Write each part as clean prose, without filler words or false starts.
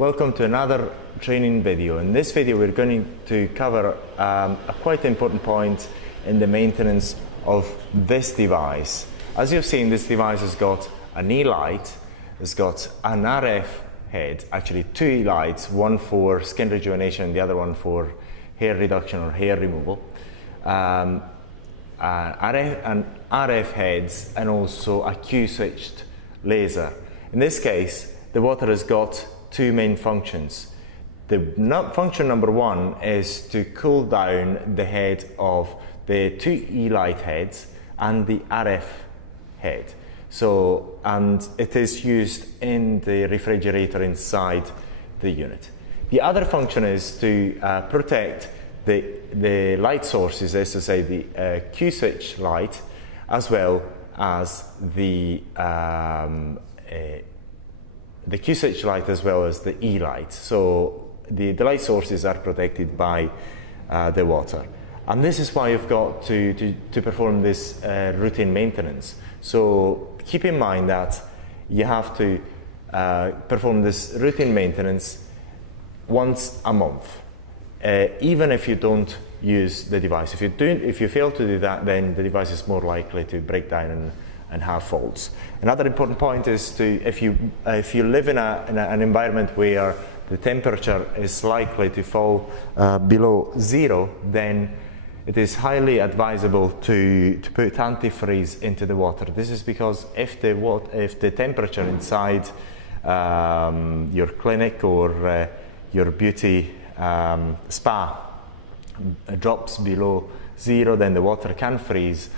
Welcome to another training video. In this video we're going to cover a quite important point in the maintenance of this device. As you've seen, this device has got an ELight, it's got an RF head, actually two ELights, one for skin rejuvenation and the other one for hair reduction or hair removal. RF heads and also a Q-switched laser. In this case, the water has got two main functions. Function number one is to cool down the head of the two ELight heads and the RF head. And it is used in the refrigerator inside the unit. The other function is to protect the light sources, as to say the Q-switch light, as well as the Q-switch light as well as the ELight. So the light sources are protected by the water. And this is why you've got to perform this routine maintenance. So keep in mind that you have to perform this routine maintenance once a month, even if you don't use the device. If you fail to do that, then the device is more likely to break down and have faults. Another important point is if you live in an environment where the temperature is likely to fall below zero, then it is highly advisable to put antifreeze into the water. This is because if the temperature inside your clinic or your beauty spa drops below zero, then the water can freeze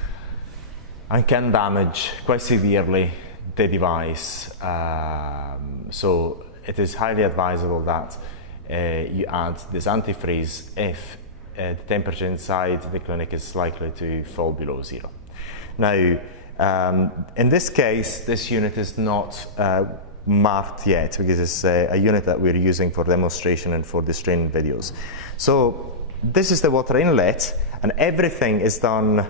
and can damage quite severely the device. So it is highly advisable that you add this antifreeze if the temperature inside the clinic is likely to fall below zero. Now, in this case, this unit is not marked yet because it's a unit that we're using for demonstration and for these training videos. So this is the water inlet, and everything is done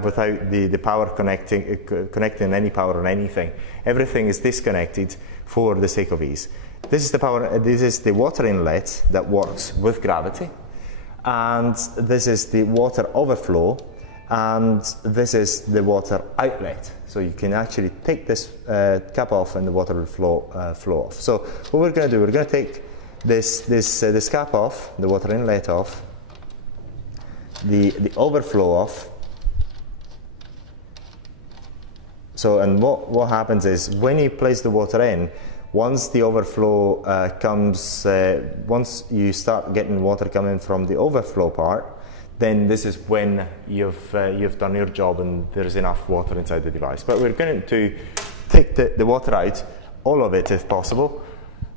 without the power connecting any power on anything. Everything is disconnected for the sake of ease. This is the water inlet that works with gravity, and this is the water overflow, and this is the water outlet. So you can actually take this cap off and the water will flow off. So what we're going to do, we're going to take this cap off, the water inlet off, the overflow off. So, and what happens is when you place the water in, once the overflow once you start getting water coming from the overflow part, then this is when you've done your job and there's enough water inside the device. But we're going to take the water out, all of it if possible,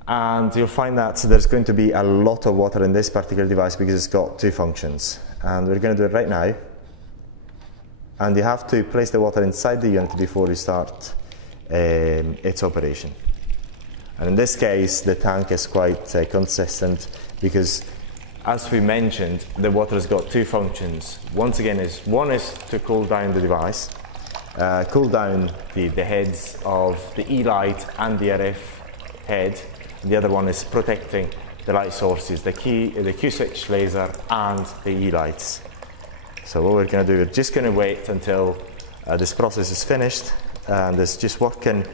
and you'll find that there's going to be a lot of water in this particular device because it's got two functions. And we're going to do it right now. And you have to place the water inside the unit before you start its operation. And in this case, the tank is quite consistent because, as we mentioned, the water has got two functions. Once again, one is to cool down the device, cool down the heads of the ELight and the RF head. The other one is protecting the light sources, the Q-switch laser and the ELights. So what we're going to do, we're just going to wait until this process is finished, and it's just working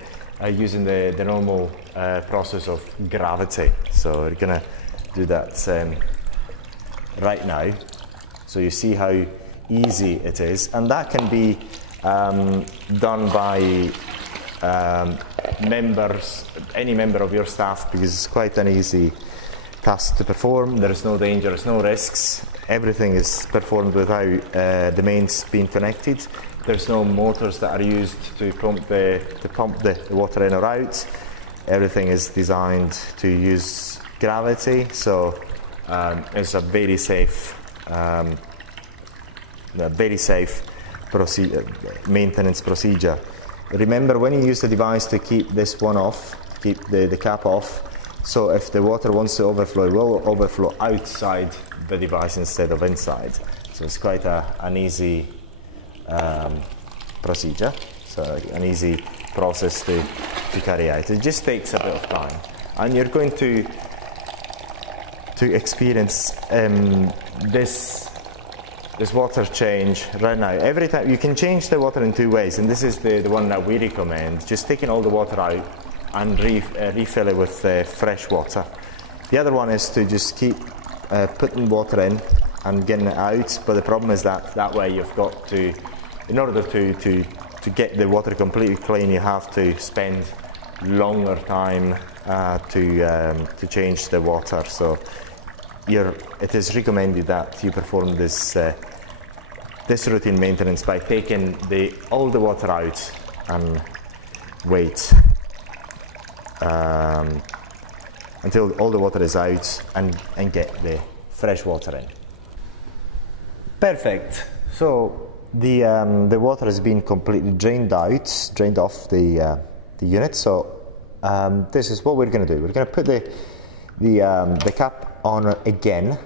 using the normal process of gravity. So we're going to do that right now. So you see how easy it is, and that can be done by any member of your staff, because it's quite an easy task to perform. There is no danger, there's no risks. Everything is performed without the mains being connected. There's no motors that are used to pump the water in or out. Everything is designed to use gravity, so it's a very safe maintenance procedure. Remember, when you use the device, to keep this one off, keep the cap off. So if the water wants to overflow, it will overflow outside the device instead of inside. So it's quite an easy procedure, so an easy process to carry out. It just takes a bit of time, and you're going to to experience this water change right now. Every time you can change the water in two ways, and this is the one that we recommend, just taking all the water out and refill it with fresh water. The other one is to just keep putting water in and getting it out, but the problem is that way you've got to, in order to get the water completely clean, you have to spend longer time to change the water. So it is recommended that you perform this routine maintenance by taking all the water out and wait until all the water is out and get the fresh water in. Perfect. So the water has been completely drained off the unit. So this is what we're going to do. We're going to put the cap on again. I'm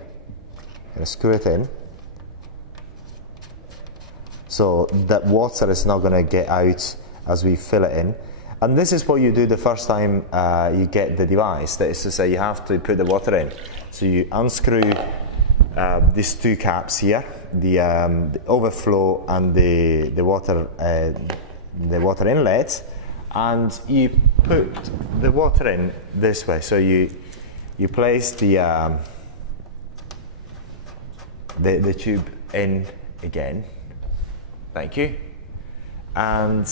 going to screw it in, so that water is not going to get out as we fill it in. And this is what you do the first time you get the device. That is to say, you have to put the water in. So you unscrew these two caps here, the overflow and the water inlet, and you put the water in this way. So you place the tube in again. Thank you. And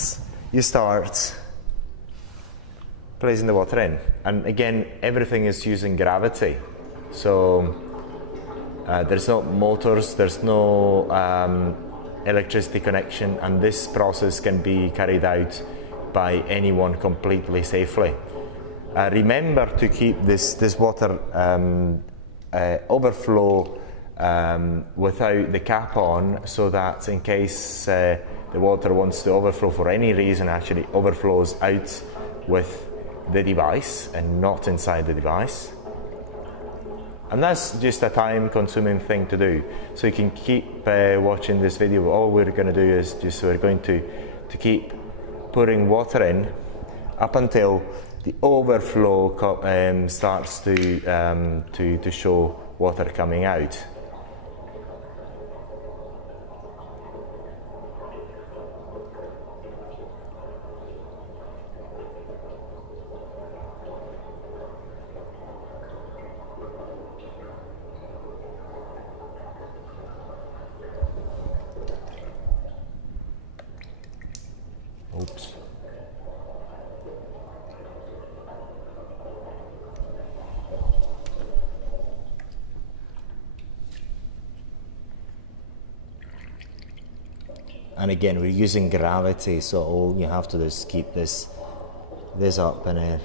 you start placing the water in. And again, everything is using gravity. So there's no motors, there's no electricity connection, and this process can be carried out by anyone completely safely. Remember to keep this water overflow without the cap on, so that in case the water wants to overflow for any reason, actually overflows out with the device and not inside the device. And that's just a time-consuming thing to do. So you can keep watching this video. All we're going to do is we're going to keep pouring water in up until the overflow starts to show water coming out. Oops. And again, we're using gravity, so all you have to do is keep this up in air.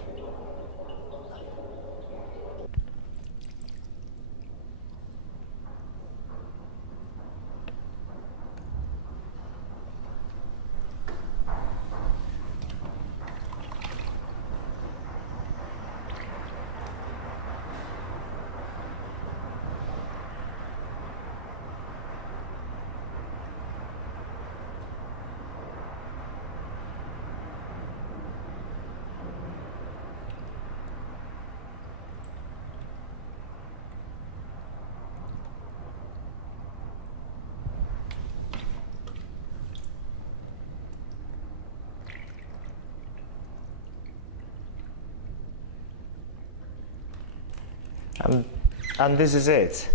And this is it.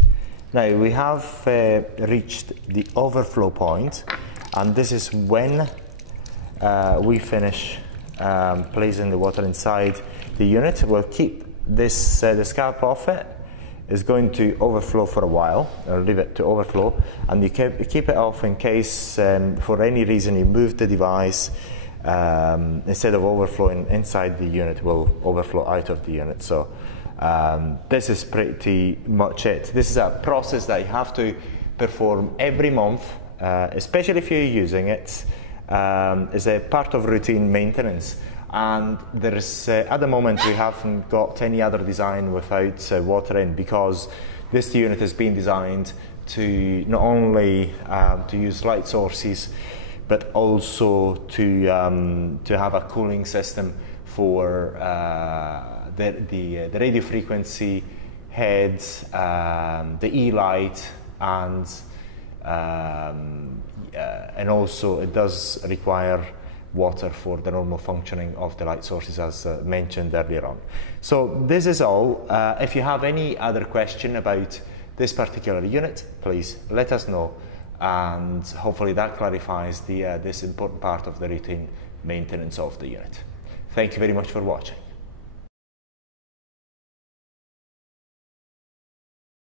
Now we have reached the overflow point, and this is when we finish placing the water inside the unit. We'll keep this the cap off it. It's going to overflow for a while. I'll leave it to overflow, and you keep it off in case for any reason you move the device. Instead of overflowing inside the unit, will overflow out of the unit. So this is pretty much it. This is a process that you have to perform every month, especially if you're using it as a part of routine maintenance. And there is, at the moment, we haven't got any other design without water in, because this unit has been designed to not only to use light sources, but also to have a cooling system for the radio frequency head, the ELight, and also it does require water for the normal functioning of the light sources, as mentioned earlier on. So this is all. If you have any other question about this particular unit, please let us know, and hopefully that clarifies this important part of the routine maintenance of the unit. Thank you very much for watching.